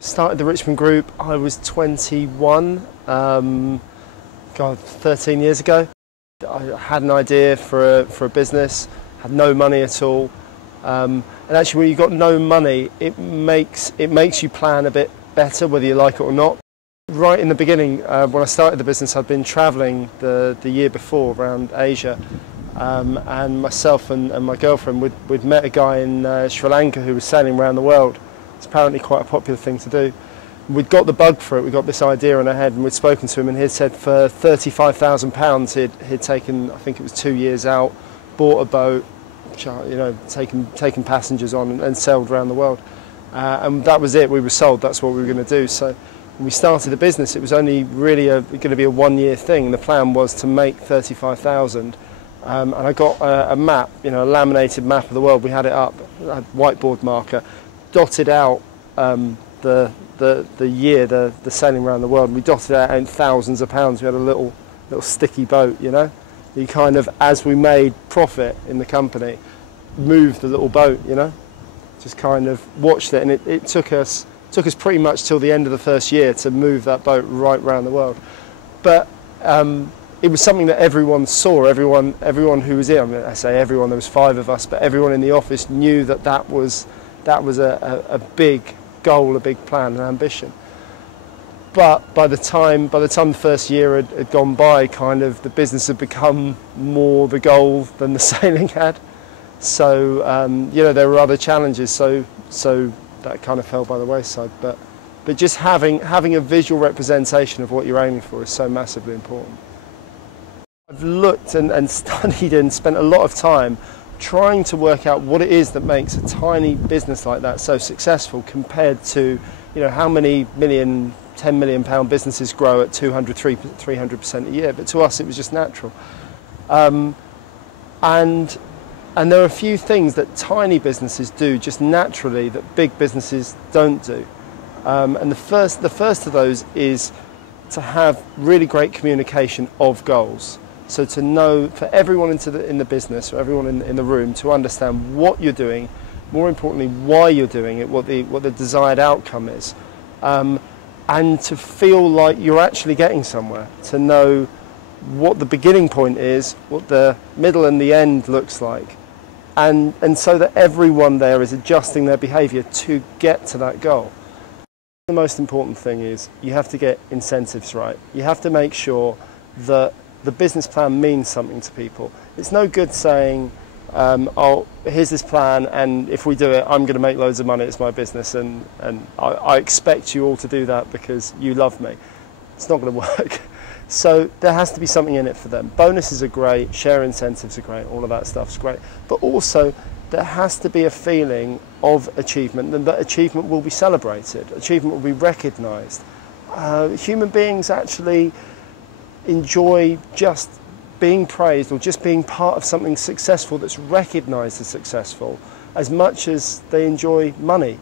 Started the Richmond Group, I was 21, 13 years ago. I had an idea for a business, had no money at all. And actually when you've got no money, it makes you plan a bit better, whether you like it or not. Right in the beginning, when I started the business, I'd been travelling the year before around Asia. And myself and my girlfriend, we'd met a guy in Sri Lanka who was sailing around the world. It's apparently quite a popular thing to do. We'd got the bug for it, we got this idea in our head, and we'd spoken to him, and he'd said for £35,000 he'd taken, I think it was 2 years out, bought a boat, taken passengers on and sailed around the world. And that was it, we were sold, that's what we were going to do. So when we started the business, it was only really going to be a one-year thing, and the plan was to make 35,000. And I got a map, a laminated map of the world. We had it up, a whiteboard marker, dotted out the year, the sailing around the world. We dotted out in thousands of pounds. We had a little sticky boat, You kind of, as we made profit in the company, moved the little boat, Just kind of watched it, and it took us pretty much till the end of the first year to move that boat right around the world. But it was something that everyone saw, everyone who was in. I mean, I say everyone, there was 5 of us, but everyone in the office knew that was a big goal, a big plan, an ambition. But by the time the first year had gone by, kind of the business had become more the goal than the sailing had. So there were other challenges. So that kind of fell by the wayside. But just having a visual representation of what you're aiming for is so massively important. I've looked and studied and spent a lot of time trying to work out what it is that makes a tiny business like that so successful compared to, how many £10 million businesses grow at 200–300% a year. But to us, it was just natural. And there are a few things that tiny businesses do just naturally that big businesses don't do. And the first of those is to have really great communication of goals. So to know, for everyone in the business, or everyone in the room, to understand what you're doing, more importantly, why you're doing it, what the desired outcome is, and to feel like you're actually getting somewhere, to know what the beginning point is, what the middle and the end looks like, and so that everyone there is adjusting their behaviour to get to that goal. The most important thing is you have to get incentives right. You have to make sure that the business plan means something to people. It's no good saying, oh, here's this plan, and if we do it, I'm going to make loads of money, it's my business, and I expect you all to do that because you love me. It's not going to work. So there has to be something in it for them. Bonuses are great, share incentives are great, all of that stuff's great. But also, there has to be a feeling of achievement, and that achievement will be celebrated, achievement will be recognised. Human beings actually enjoy just being praised or just being part of something successful that's recognised as successful as much as they enjoy money.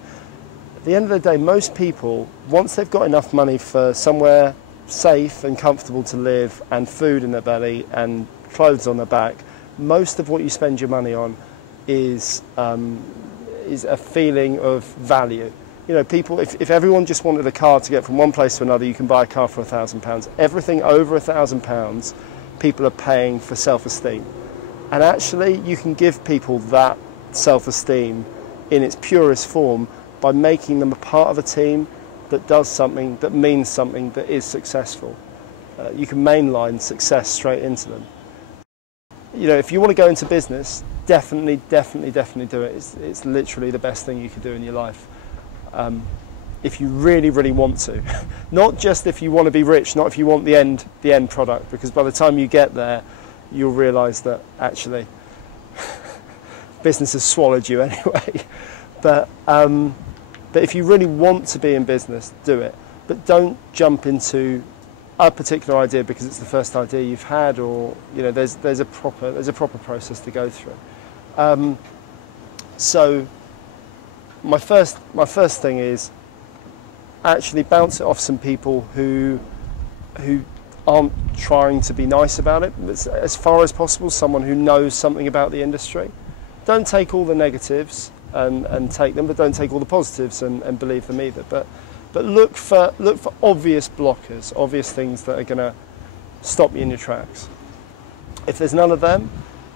At the end of the day, most people, once they've got enough money for somewhere safe and comfortable to live and food in their belly and clothes on their back, most of what you spend your money on is a feeling of value. People, if everyone just wanted a car to get from one place to another, you can buy a car for £1,000. Everything over £1,000, people are paying for self-esteem. And actually, you can give people that self-esteem in its purest form by making them a part of a team that does something, that means something, that is successful. You can mainline success straight into them. If you want to go into business, definitely do it. It's literally the best thing you can do in your life. If you really, really want to. Not just if you want to be rich, not if you want the end product, because by the time you get there, you'll realise that actually business has swallowed you anyway. But if you really want to be in business, do it. But don't jump into a particular idea because it's the first idea you've had, or there's a proper process to go through. So my first thing is actually bounce it off some people who aren't trying to be nice about it. As far as possible, someone who knows something about the industry. Don't take all the negatives and take them, but don't take all the positives and believe them either. But But look for obvious blockers, obvious things that are going to stop you in your tracks. If there's none of them,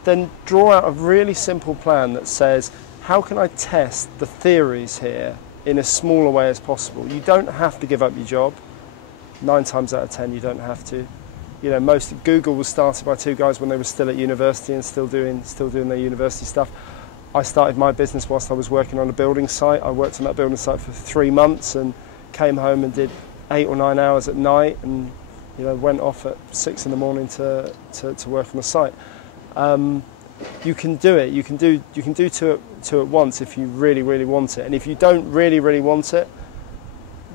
then draw out a really simple plan that says, how can I test the theories here in as small a way as possible? You don't have to give up your job. 9 times out of 10, you don't have to. You know, Google was started by 2 guys when they were still at university and still doing their university stuff. I started my business whilst I was working on a building site. I worked on that building site for 3 months and came home and did 8 or 9 hours at night, and went off at 6 in the morning to work on the site. You can do it. You can do two at once if you really, really want it. And if you don't really, really want it,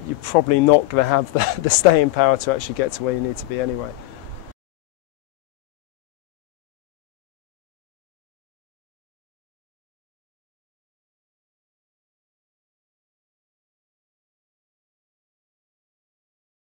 you're probably not going to have the staying power to actually get to where you need to be anyway.